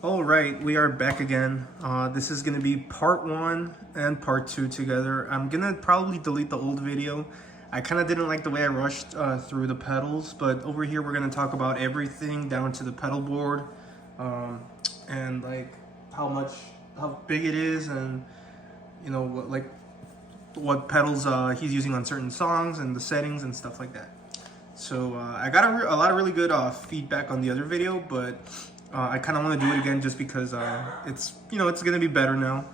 All right, we are back again. This is gonna be part one and part two together. I'm gonna probably delete the old video. I kind of didn't like the way I rushed through the pedals, but over here we're gonna talk about everything down to the pedal board, and like how big it is, and you know what pedals he's using on certain songs and the settings and stuff like that. So I got a lot of really good feedback on the other video, but I kind of want to do it again just because it's gonna be better now.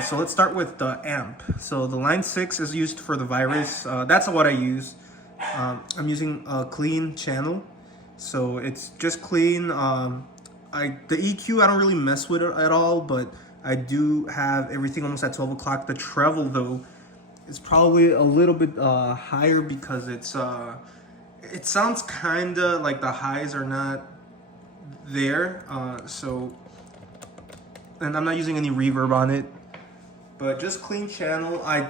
So let's start with the amp. So the Line 6 is used for the Virus. That's what I use. I'm using a clean channel, so it's just clean. The EQ I don't really mess with it at all, but I do have everything almost at 12 o'clock. The treble though is probably a little bit higher because it sounds kinda like the highs are not there, and I'm not using any reverb on it, but just clean channel. I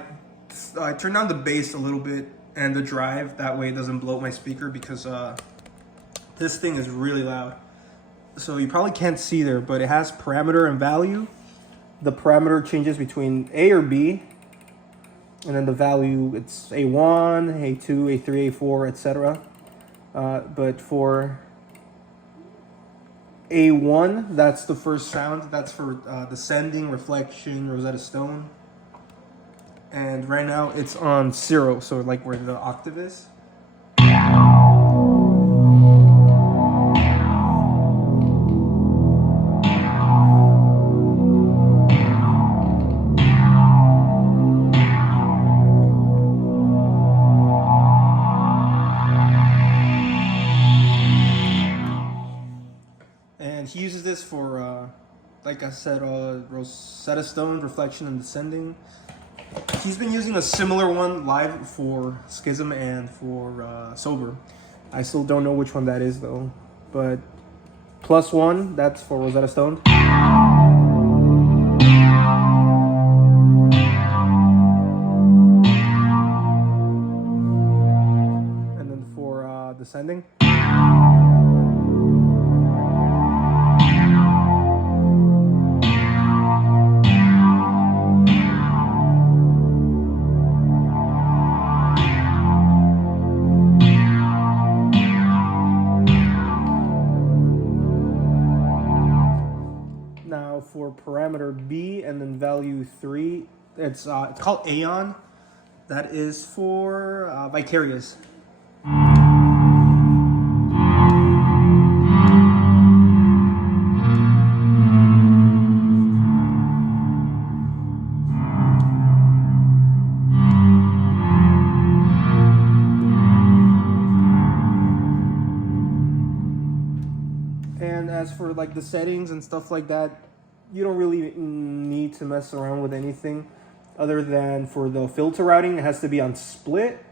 turn down the bass a little bit and the drive, that way it doesn't blow my speaker, because this thing is really loud. So you probably can't see there, but it has parameter and value. The parameter changes between A or B, and then the value, it's A1, A2, A3, A4, etc. But for A1, that's the first sound. That's for Descending, Reflection, Rosetta Stone. And right now it's on 0, so like where the octave is. And he uses this for, like I said, Rosetta Stone, Reflection, and Descending. He's been using a similar one live for Schism and for Sober. I still don't know which one that is though. But +1, that's for Rosetta Stone. And then for Descending. Now for parameter B and then value 3, it's called Aeon. That is for Vicarious. And as for like the settings and stuff like that, you don't really need to mess around with anything other than for the filter routing, it has to be on split.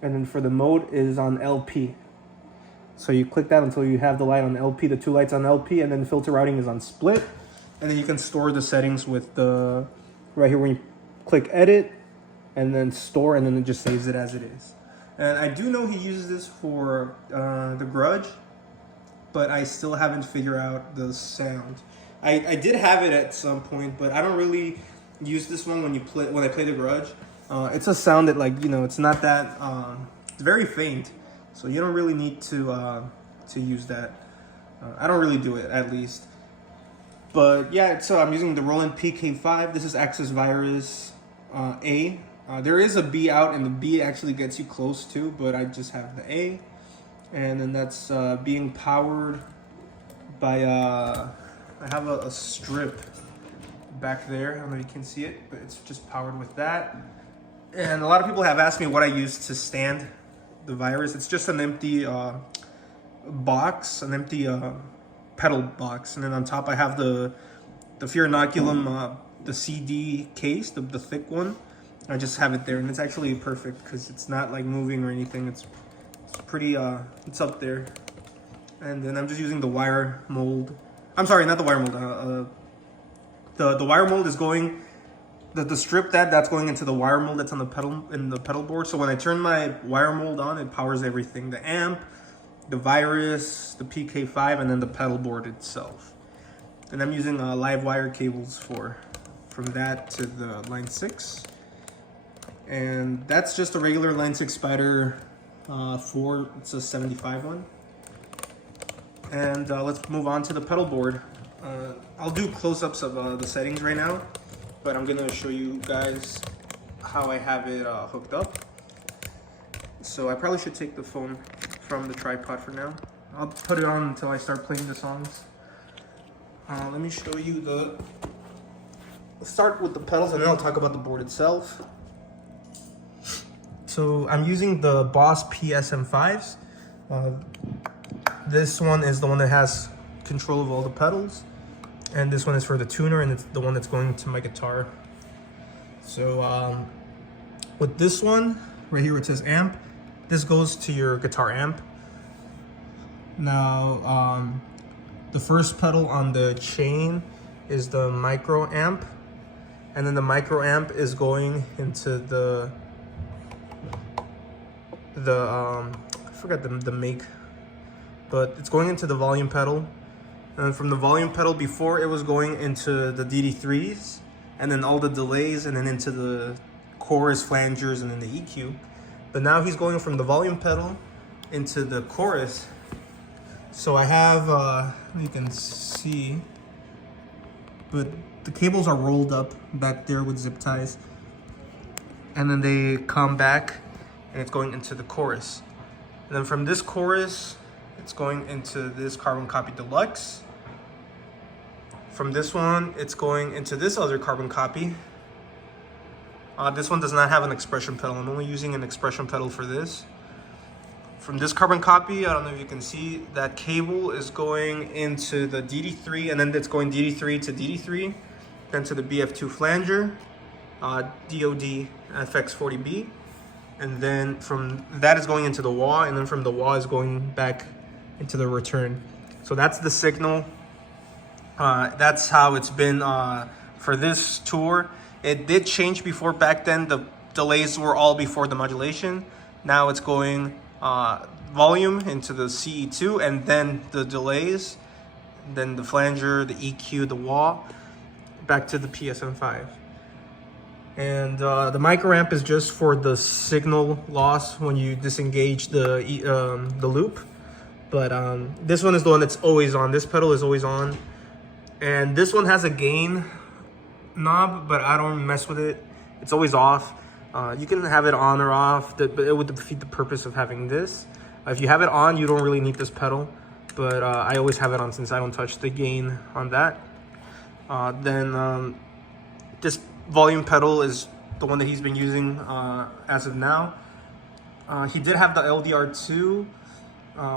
And then for the mode is on LP. So you click that until you have the light on LP, the two lights on LP, and then the filter routing is on split. And then you can store the settings with the, right here when you click edit and then store, and then it just saves it as it is. And I do know he uses this for the Grudge, but I still haven't figured out the sound. I did have it at some point, but I don't really use this one when I play the Grudge. It's a sound that, like, it's not that it's very faint, so you don't really need to use that. I don't really do it, at least. But yeah, so I'm using the Roland PK5. This is Access Virus A. There is a B out, and the B actually gets you close to, but I just have the A. And then that's being powered by, I have a strip back there. I don't know if you can see it, but it's just powered with that. And a lot of people have asked me what I use to stand the Virus. It's just an empty box, an empty pedal box. And then on top I have the Fear Inoculum, the CD case, the thick one. I just have it there, and it's actually perfect because it's not like moving or anything. It's pretty, it's up there. And then I'm just using the wire mold. I'm sorry, not the wire mold. The wire mold is going, the strip that's going into the wire mold that's on the pedal board. So when I turn my wire mold on, it powers everything: the amp, the Virus, the PK5, and then the pedal board itself. And I'm using live wire cables from that to the Line 6. And that's just a regular Line 6 Spider 4, it's a 75 one. And let's move on to the pedal board. I'll do close-ups of the settings right now, but I'm gonna show you guys how I have it hooked up. So I probably should take the phone from the tripod for now. I'll put it on until I start playing the songs. Let me show you let's start with the pedals and then I'll talk about the board itself. So I'm using the Boss PSM5s. This one is the one that has control of all the pedals. And this one is for the tuner, and it's the one that's going to my guitar. So with this one, right here where it says amp, this goes to your guitar amp. Now, the first pedal on the chain is the micro amp, and then the micro amp is going into the I forgot the make, but it's going into the volume pedal. And from the volume pedal before, it was going into the DD3s, and then all the delays, and then into the chorus, flangers, and then the EQ. But now he's going from the volume pedal into the chorus. So I have, you can see, but the cables are rolled up back there with zip ties. And then they come back, and it's going into the chorus. And then from this chorus, it's going into this Carbon Copy Deluxe. From this one, it's going into this other Carbon Copy. This one does not have an expression pedal. I'm only using an expression pedal for this. From this Carbon Copy, I don't know if you can see, that cable is going into the DD3, and then it's going DD3 to DD3, then to the BF2 flanger, DOD FX40B, and then from that is going into the wah, and then from the wah is going back into the return. So that's the signal. That's how it's been for this tour. It did change before. Back then the delays were all before the modulation. Now it's going volume into the CE2, and then the delays, then the flanger, the EQ, the wah, back to the PSM5. And the micro amp is just for the signal loss when you disengage the loop. But this one is the one that's always on. This pedal is always on. And this one has a gain knob, but I don't mess with it. It's always off. You can have it on or off, but it would defeat the purpose of having this. If you have it on, you don't really need this pedal, but I always have it on since I don't touch the gain on that. Then this volume pedal is the one that he's been using as of now. He did have the LDR2,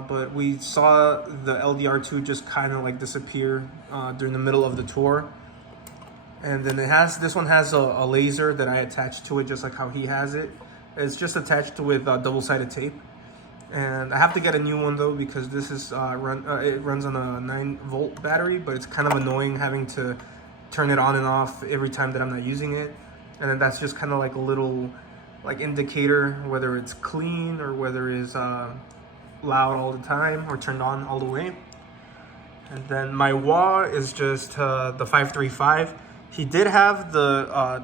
but we saw the LDR2 just kind of like disappear during the middle of the tour. And then this one has a laser that I attached to it, just like how he has it. It's just attached with double-sided tape. And I have to get a new one though, because this is it runs on a 9-volt battery, but it's kind of annoying having to turn it on and off every time that I'm not using it. And then that's just kind of like a little like indicator whether it's clean or whether it's loud all the time or turned on all the way. And then my wah is just the 535. He did have the I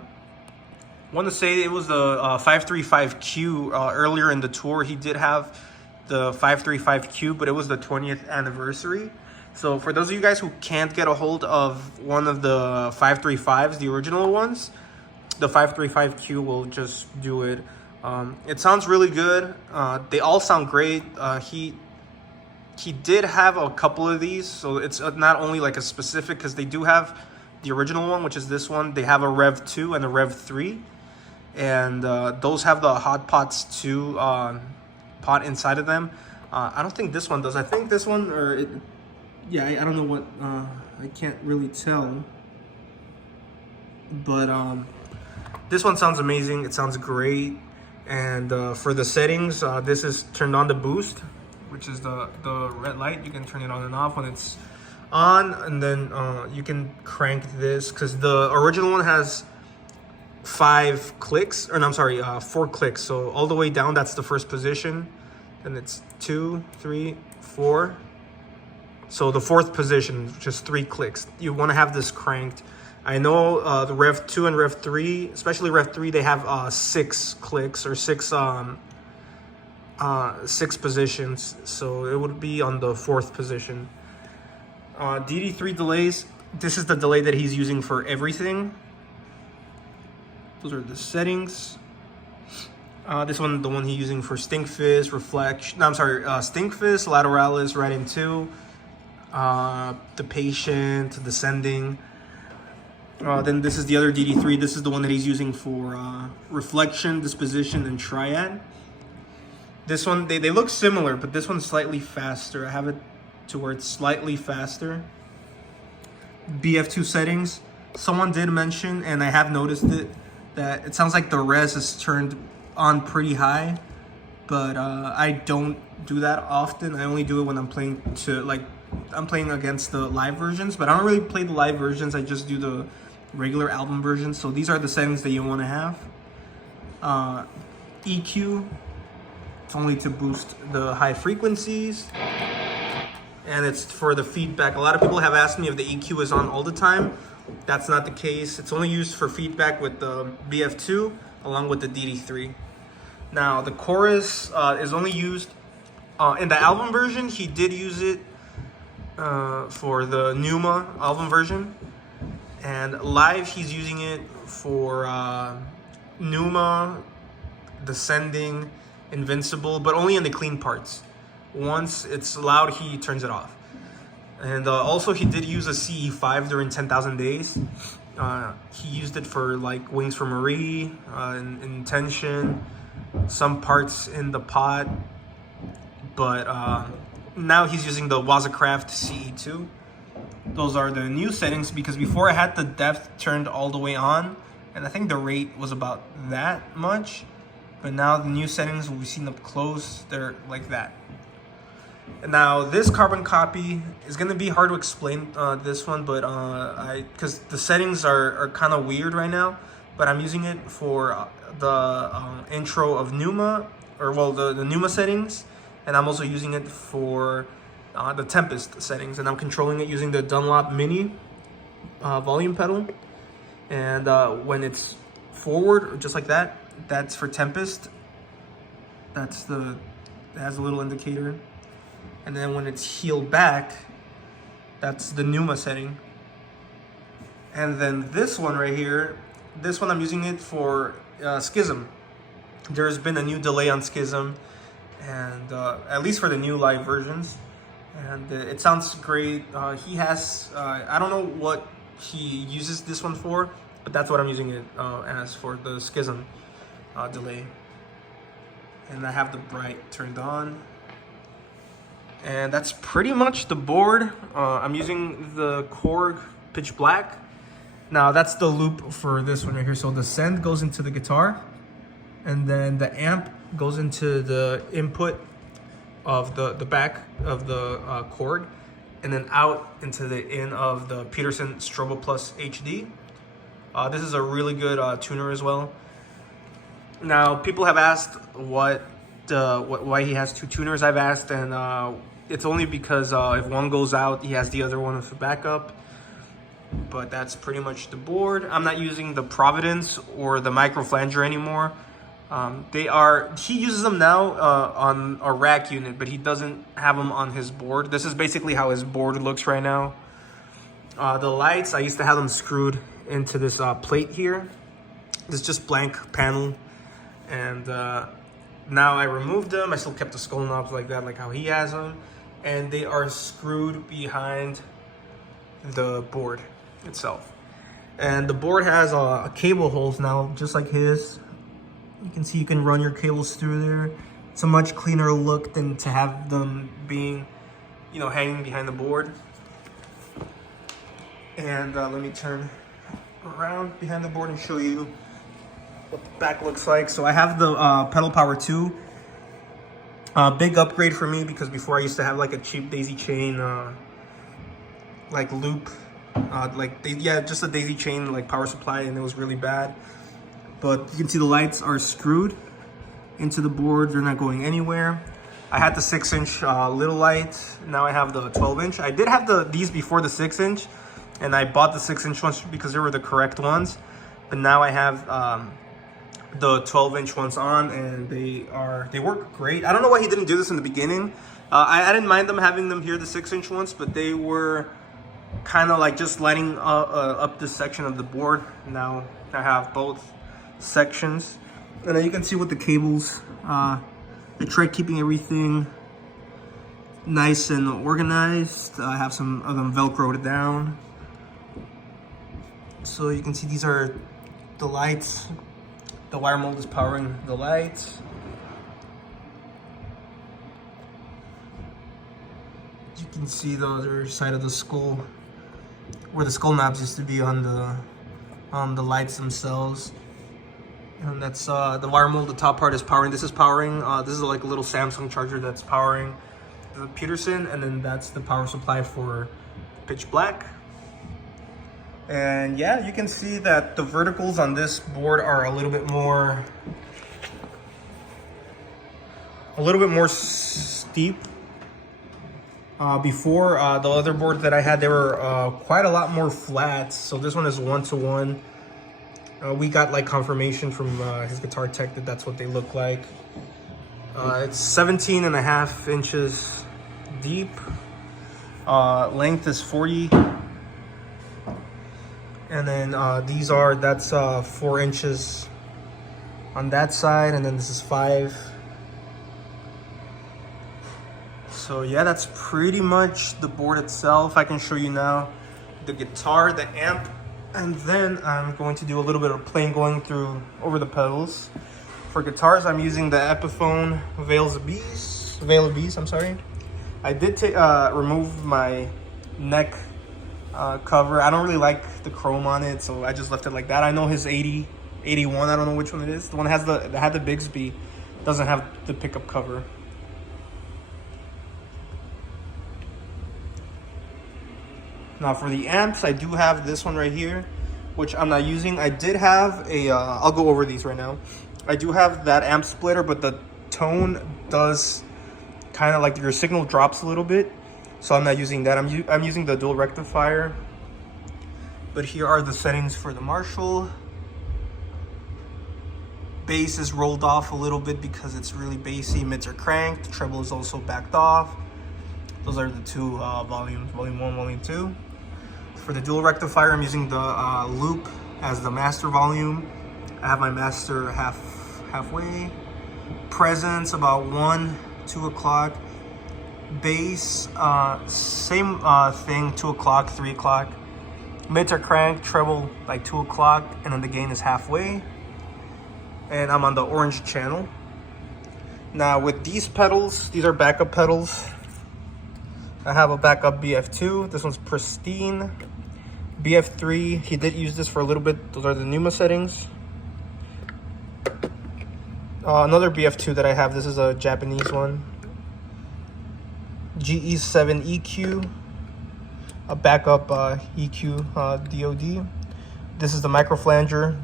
want to say it was the 535Q earlier in the tour. He did have the 535Q, but it was the 20th anniversary. So for those of you guys who can't get a hold of one of the 535s, the original ones, the 535Q will just do it. It sounds really good. They all sound great. He did have a couple of these, so it's not only like a specific, because they do have the original one, which is this one. They have a Rev 2 and a Rev 3, and those have the Hot Pots 2 pot inside of them. I don't think this one does. I think this one, yeah, I don't know what, I can't really tell, but this one sounds amazing. It sounds great. And for the settings, this is turned on to boost, which is the red light. You can turn it on and off when it's on, and then you can crank this, because the original one has 5 clicks, or no, I'm sorry, 4 clicks. So all the way down, that's the first position, and it's 2, 3, 4. So the fourth position, just 3 clicks. You want to have this cranked. I know the Rev 2 and Rev 3, especially Rev 3, they have 6 clicks or 6 positions. So it would be on the 4th position. DD3 delays. This is the delay that he's using for everything. Those are the settings. This one, the one he's using for Stinkfist, Reflection. No, I'm sorry, Stinkfist, Lateralis, Radin 2, The Patient, Descending. Then this is the other DD3. This is the one that he's using for Reflection, Disposition, and Triad. This one, they look similar, but this one's slightly faster. I have it to where it's slightly faster. BF2 settings. Someone did mention, and I have noticed it, that it sounds like the res is turned on pretty high, but I don't do that often. I only do it when I'm playing I'm playing against the live versions, but I don't really play the live versions. I just do the regular album versions. So these are the settings that you want to have. EQ, it's only to boost the high frequencies, and it's for the feedback. A lot of people have asked me if the EQ is on all the time. That's not the case. It's only used for feedback with the BF2 along with the DD3. Now the chorus is only used in the album version. He did use it for the Pneuma album version, and live he's using it for Pneuma, Descending, Invincible, but only in the clean parts. Once it's loud, he turns it off. And also he did use a CE5 during 10,000 Days. He used it for like Wings for Marie, Intention, some parts in the pod, but now he's using the Wazacraft CE2. Those are the new settings, because before I had the depth turned all the way on, and I think the rate was about that much, but now the new settings, we've seen up close, they're like that. Now this carbon copy is going to be hard to explain, this one, but because the settings are kind of weird right now, but I'm using it for the intro of Pneuma, or well, the Pneuma settings, and I'm also using it for the Tempest settings, and I'm controlling it using the Dunlop Mini volume pedal. And when it's forward, just like that, that's for Tempest. It has a little indicator. And then when it's heeled back, that's the Pneuma setting. And then this one right here, this one I'm using it for Schism. There's been a new delay on Schism, and at least for the new live versions. And it sounds great. He has, I don't know what he uses this one for, but that's what I'm using it as for the Schism delay. And I have the bright turned on. And that's pretty much the board. I'm using the Korg Pitch Black. Now that's the loop for this one right here. So the send goes into the guitar, and then the amp goes into the input of the back of the Korg, and then out into the in of the Peterson Strobo Plus HD. This is a really good tuner as well. Now people have asked why he has 2 tuners. I've asked, and it's only because if one goes out, he has the other one for backup. But that's pretty much the board. I'm not using the Providence or the Microflanger anymore. He uses them now on a rack unit, but he doesn't have them on his board. This is basically how his board looks right now. The lights, I used to have them screwed into this plate here. This just blank panel. And now I removed them. I still kept the skull knobs like that, like how he has them. And they are screwed behind the board itself. And the board has a cable holes now, just like his. You can see you can run your cables through there. It's a much cleaner look than to have them being, hanging behind the board. And let me turn around behind the board and show you what the back looks like. So I have the Pedal Power 2. Big upgrade for me, because before I used to have like a cheap daisy chain like loop, just a daisy chain like power supply, and it was really bad. But you can see the lights are screwed into the board. They're not going anywhere. I had the 6-inch little light. Now I have the 12-inch. I did have these before the 6-inch, and I bought the 6-inch ones because they were the correct ones. But now I have the 12-inch ones on, and they work great. I don't know why he didn't do this in the beginning. I didn't mind them having them here, the 6-inch ones, but they were kind of like just lighting up this section of the board. Now I have both sections, and then you can see with the cables. I tried keeping everything nice and organized. I have some of them Velcroed down. So you can see these are the lights. The wire mold is powering the lights. You can see the other side of the skull, where the skull knobs used to be on the lights themselves. And that's the wire mold. The top part is powering. This is powering. This is like a little Samsung charger that's powering the Peterson, and then that's the power supply for pitch black. And yeah, you can see that the verticals on this board are a little bit more steep. Before the other board that I had, they were quite a lot more flat. So this one is 1-to-1. We got like confirmation from his guitar tech that that's what they look like. It's 17.5 inches deep. Length is 40. And then that's 4 inches on that side, and then this is 5. So yeah, that's pretty much the board itself. I can show you now the guitar, the amp, and then I'm going to do a little bit of playing going over the pedals. For guitars, I'm using the Epiphone Veil of Bees, I'm sorry. I did remove my neck cover. I don't really like the chrome on it, so I just left it like that. I know his 80, 81, I don't know which one it is. The one that had the Bigsby doesn't have the pickup cover. Now for the amps, I do have this one right here, which I'm not using. I did have I'll go over these right now. I do have that amp splitter, but the tone does kind of like your signal drops a little bit. So I'm not using that. I'm using the dual rectifier. But here are the settings for the Marshall. Bass is rolled off a little bit because it's really bassy. Mids are cranked. Treble is also backed off. Those are the two volumes, volume 1, volume 2. For the dual rectifier, I'm using the loop as the master volume. I have my master halfway. Presence about 1, 2 o'clock. Bass, same thing, 2 o'clock, 3 o'clock. Mids are cranked, treble like 2 o'clock, and then the gain is halfway. And I'm on the orange channel. Now with these pedals, these are backup pedals. I have a backup BF2. This one's pristine. BF3, he did use this for a little bit. Those are the Numa settings. Another BF2 that I have, this is a Japanese one. GE7 EQ, a backup EQ DOD. This is the micro flanger.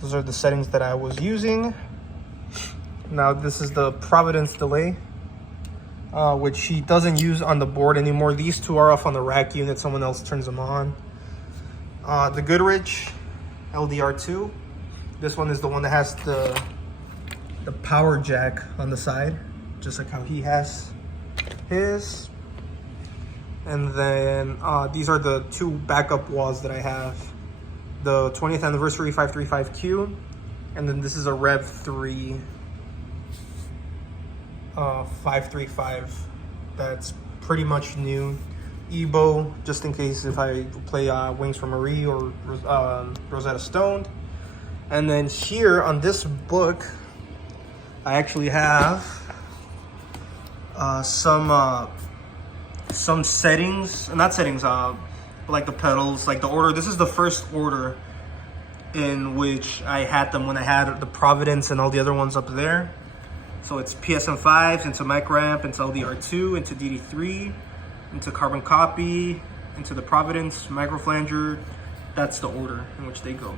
Those are the settings that I was using. Now this is the Providence delay, which he doesn't use on the board anymore. These two are off on the rack unit. Someone else turns them on. The Goodrich LDR2. This one is the one that has the power jack on the side, just like how he has his. And then these are the two backup walls that I have. The 20th anniversary 535Q, and then this is a Rev 3 535 that's pretty much new. EBO, just in case if I play Wings for Marie or Rosetta Stone. And then here on this book, I actually have some settings, not settings, like the pedals, like the order. This is the first order in which I had them when I had the Providence and all the other ones up there. So it's PSM5s into microamp, into LDR2, into DD3, into carbon copy, into the Providence, microflanger. That's the order in which they go.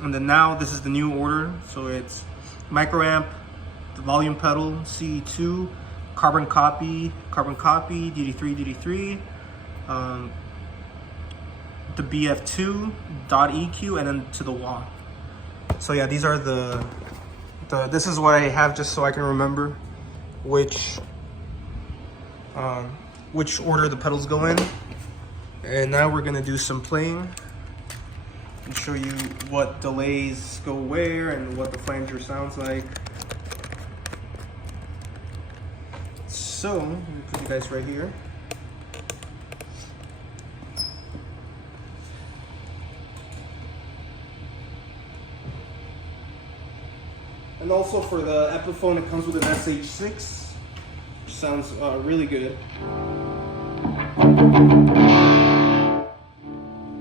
And then now this is the new order. So it's microamp, the volume pedal, CE2, carbon copy, DD3, DD3, the BF2, dot EQ, and then to the wah. So yeah, these are this is what I have, just so I can remember which order the pedals go in. And now we're gonna do some playing and show you what delays go where and what the flanger sounds like. So, let me put you guys right here. And also for the Epiphone, it comes with an SH6, which sounds really good.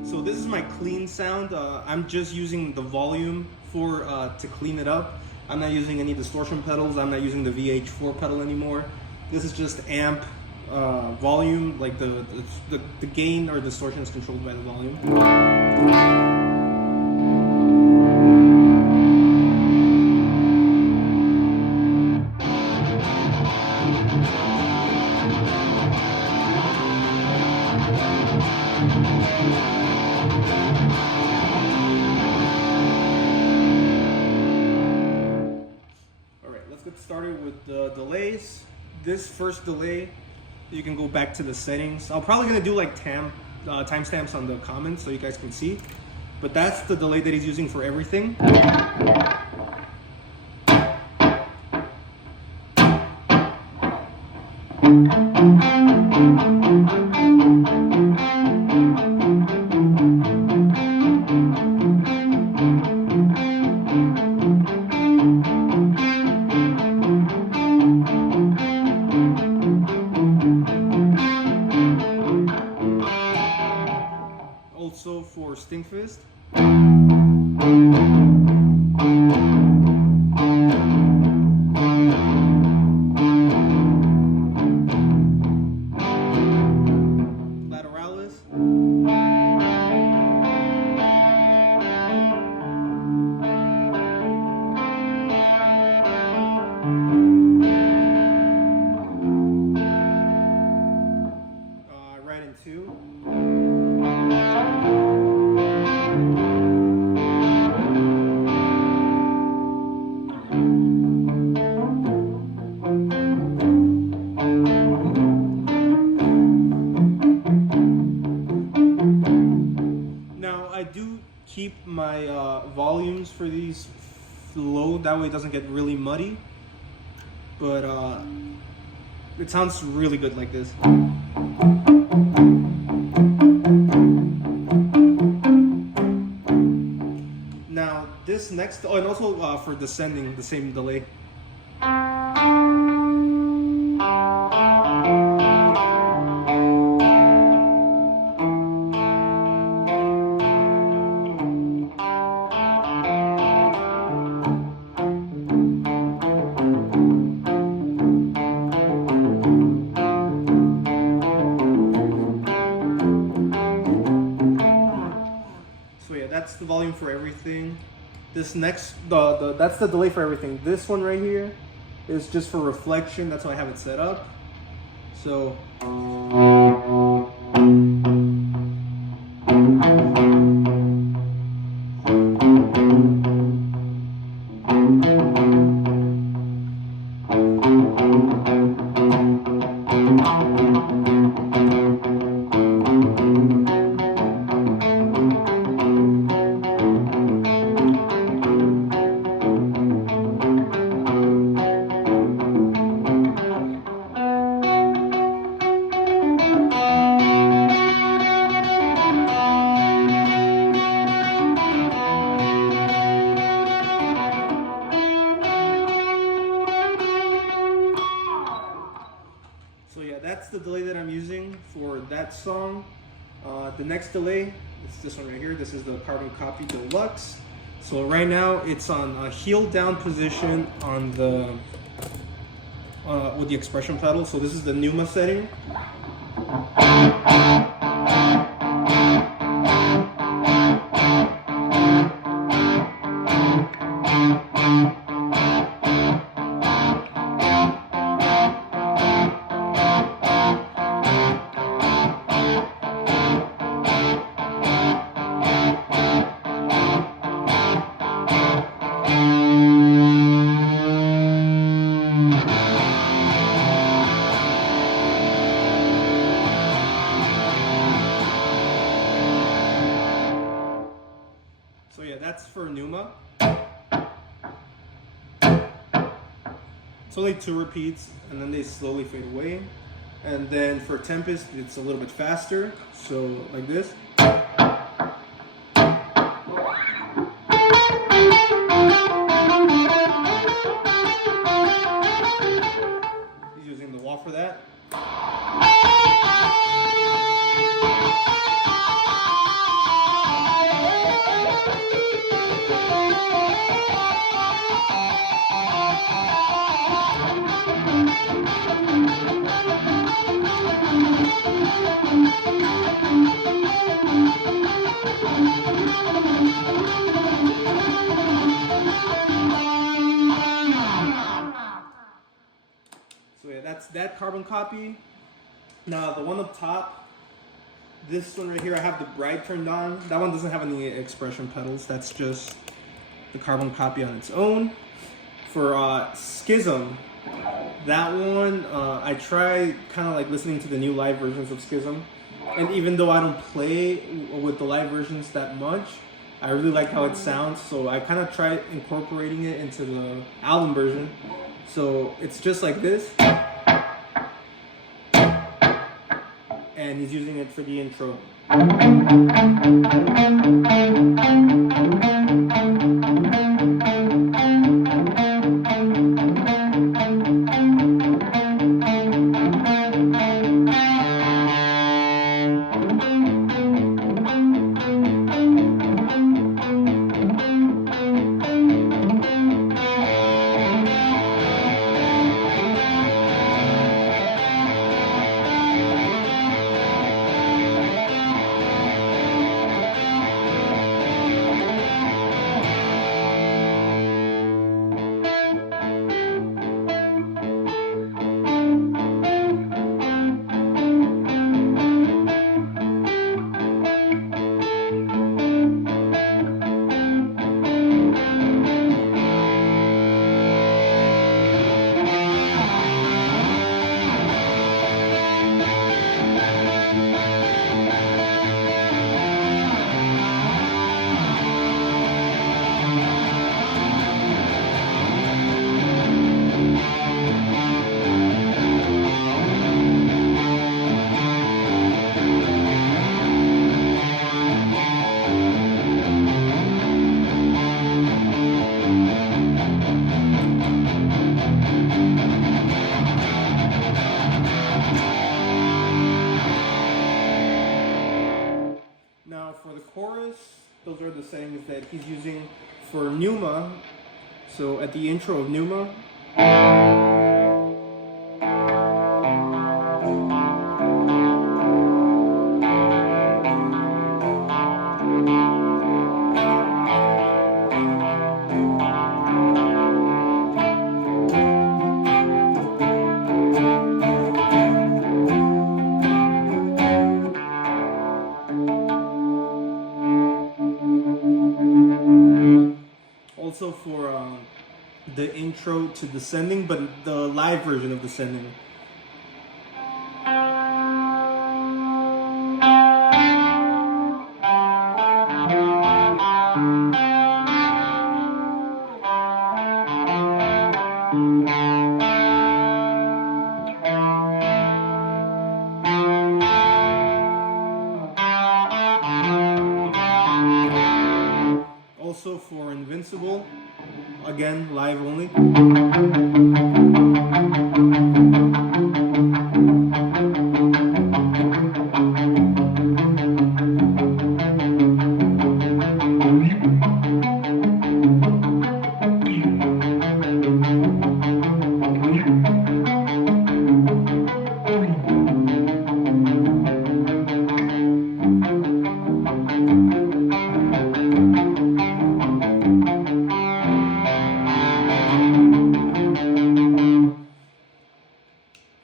So this is my clean sound. I'm just using the volume to clean it up. I'm not using any distortion pedals. I'm not using the VH4 pedal anymore. This is just amp volume, like the gain or distortion is controlled by the volume. Get started with the delays. This first delay, you can go back to the settings. I'm probably gonna do like timestamps on the comments so you guys can see, but that's the delay that he's using for everything. Also for Stinkfist. Lateralis. Right in two. I do keep my volumes for these low, that way it doesn't get really muddy, but it sounds really good like this. Now this next, and also for descending, the same delay. That's the volume for everything. This next, that's the delay for everything. This one right here is just for reflection. That's how I have it set up. So. So yeah, that's the delay that I'm using for that song. The next delay is this one right here. This is the Carbon Copy Deluxe. So right now it's on a heel down position on the with the expression pedal. So this is the Pneuma setting. yeah, that's for Numa. It's only 2 repeats, and then they slowly fade away. And then for Tempest, it's a little bit faster, so like this. He's using the wah for that. So yeah, that's that carbon copy. Now the one up top, this one right here, I have the bright turned on. That one doesn't have any expression pedals. That's just the carbon copy on its own. For Schism, that one, I try kind of like listening to the new live versions of Schism. And even though I don't play with the live versions that much, I really like how it sounds. So I kind of try incorporating it into the album version. So it's just like this. And he's using it for the intro. Those are the settings that he's using for Numa. So at the intro of Numa, also for the intro to Descending, but the live version of Descending. Also for Invincible, again, live only.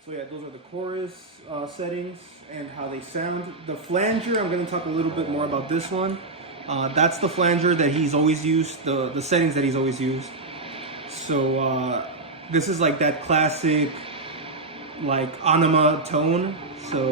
So yeah, those are the chorus settings and how they sound. The flanger, I'm going to talk a little bit more about this one. That's the flanger that he's always used, the settings that he's always used. So this is like that classic, like anima tone. So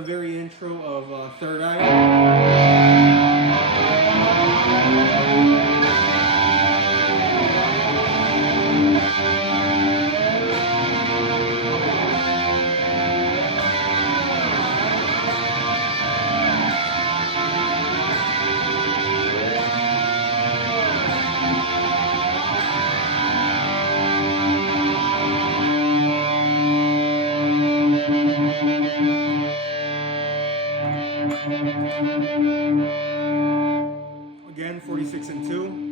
the very intro of Third Eye. Again, 46 and 2.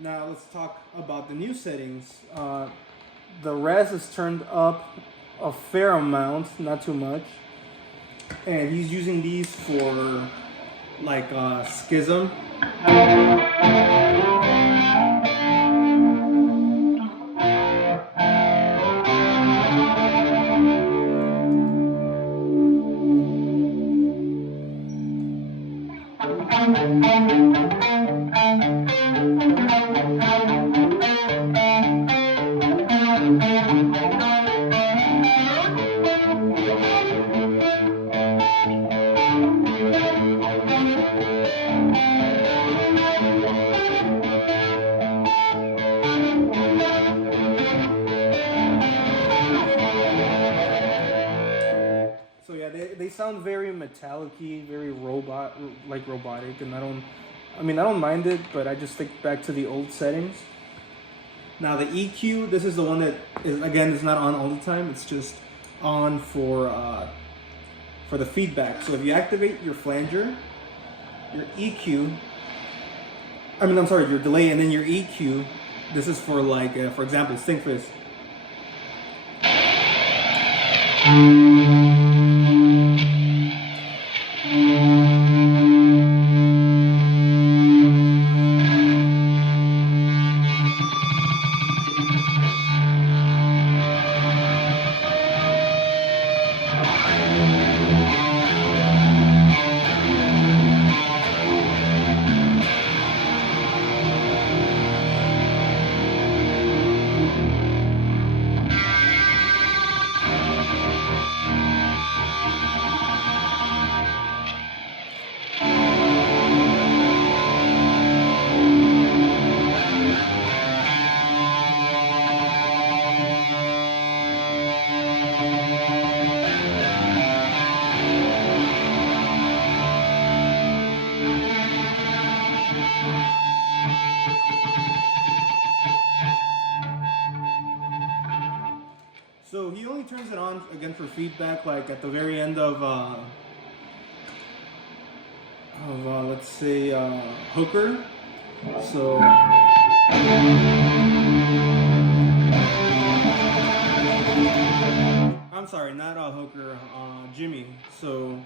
Now let's talk about the new settings. The res is turned up a fair amount, not too much. And he's using these for like schism. So yeah, they sound very metallic-y, very robotic, and I don't mind it, but I just think back to the old settings. Now the EQ, this is the one that is not on all the time. It's just on for the feedback. So if you activate your flanger, your EQ, your delay, and then your EQ. This is for like, for example, Stinkfist. So he only turns it on again for feedback, like at the very end of let's say Hooker. So I'm sorry, not Hooker, Jimmy. So.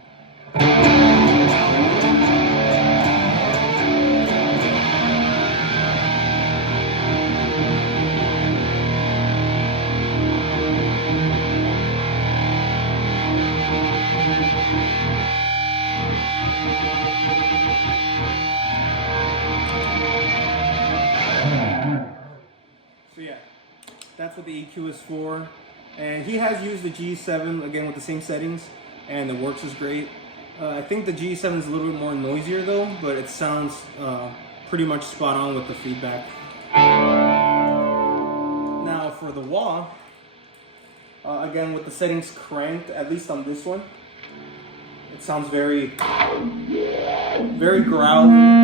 So yeah, that's what the EQ is for. And he has used the G7 again with the same settings, and it works as great. I think the G7 is a little bit more noisier though, but it sounds pretty much spot on with the feedback. Now for the wah, again with the settings cranked, at least on this one, it sounds very growly.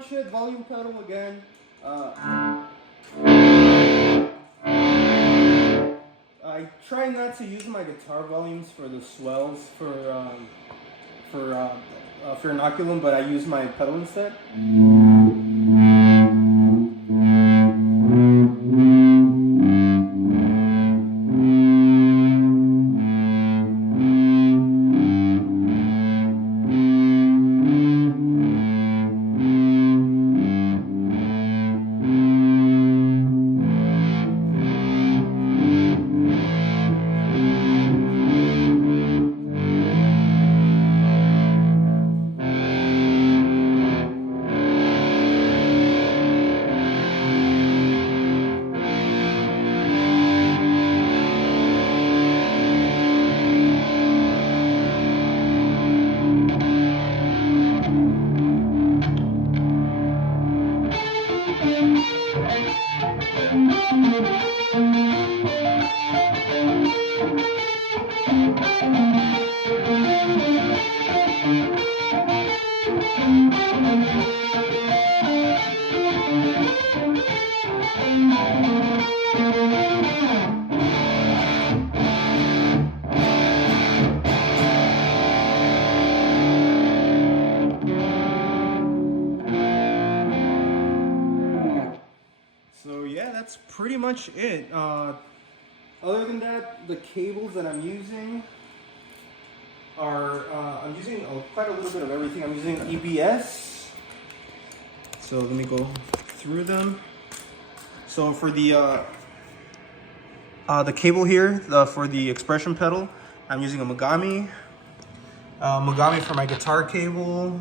much it. Volume pedal again. I try not to use my guitar volumes for the swells for inoculum, but I use my pedal instead. So yeah, that's pretty much it. Other than that, the cables that I'm using are, I'm using quite a little bit of everything. I'm using EBS. So let me go through them. So for the cable here, for the expression pedal, I'm using a Mogami. Mogami for my guitar cable.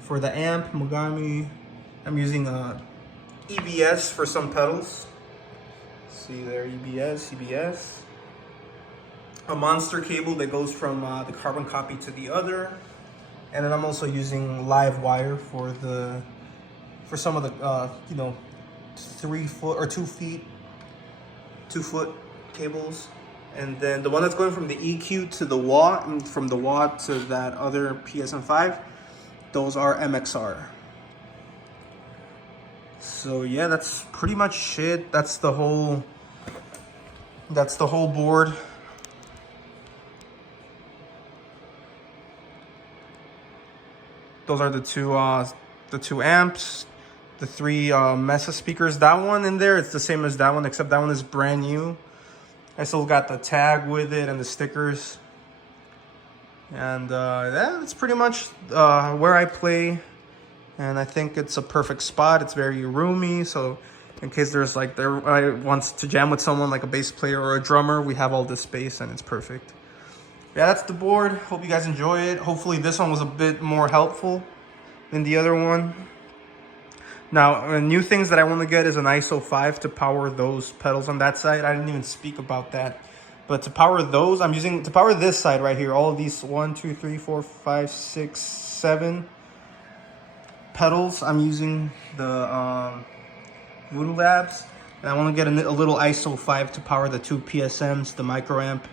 For the amp, Mogami. I'm using EBS for some pedals. See there, EBS. A monster cable that goes from the carbon copy to the other. And then I'm also using live wire for some of the 3 foot or 2 feet, 2 foot cables. And then the one that's going from the EQ to the wah, and from the wah to that other PSM5, those are MXR. So yeah, that's pretty much it. That's the whole board. Those are the two amps, the 3 Mesa speakers. That one in there, it's the same as that one, except that one is brand new. I still got the tag with it and the stickers. And yeah, that's pretty much where I play. And I think it's a perfect spot. It's very roomy, so in case there's I wants to jam with someone like a bass player or a drummer, we have all this space and it's perfect. Yeah, that's the board. Hope you guys enjoy it. Hopefully this one was a bit more helpful than the other one. Now, new things that I want to get is an ISO 5 to power those pedals on that side. I didn't even speak about that. But to power those, to power this side right here, all of these 1, 2, 3, 4, 5, 6, 7 pedals, I'm using the Voodoo Labs. And I want to get a little ISO 5 to power the 2 PSMs, the micro amp,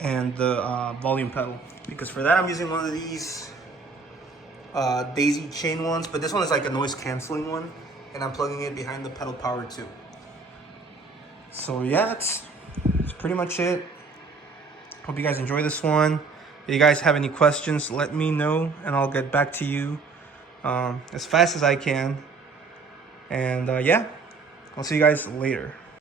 and the volume pedal. Because for that, I'm using one of these daisy chain ones, but this one is like a noise canceling one, and I'm plugging it behind the pedal power too. So yeah, that's pretty much it. Hope you guys enjoy this one. If you guys have any questions, let me know and I'll get back to you as fast as I can. And yeah, I'll see you guys later.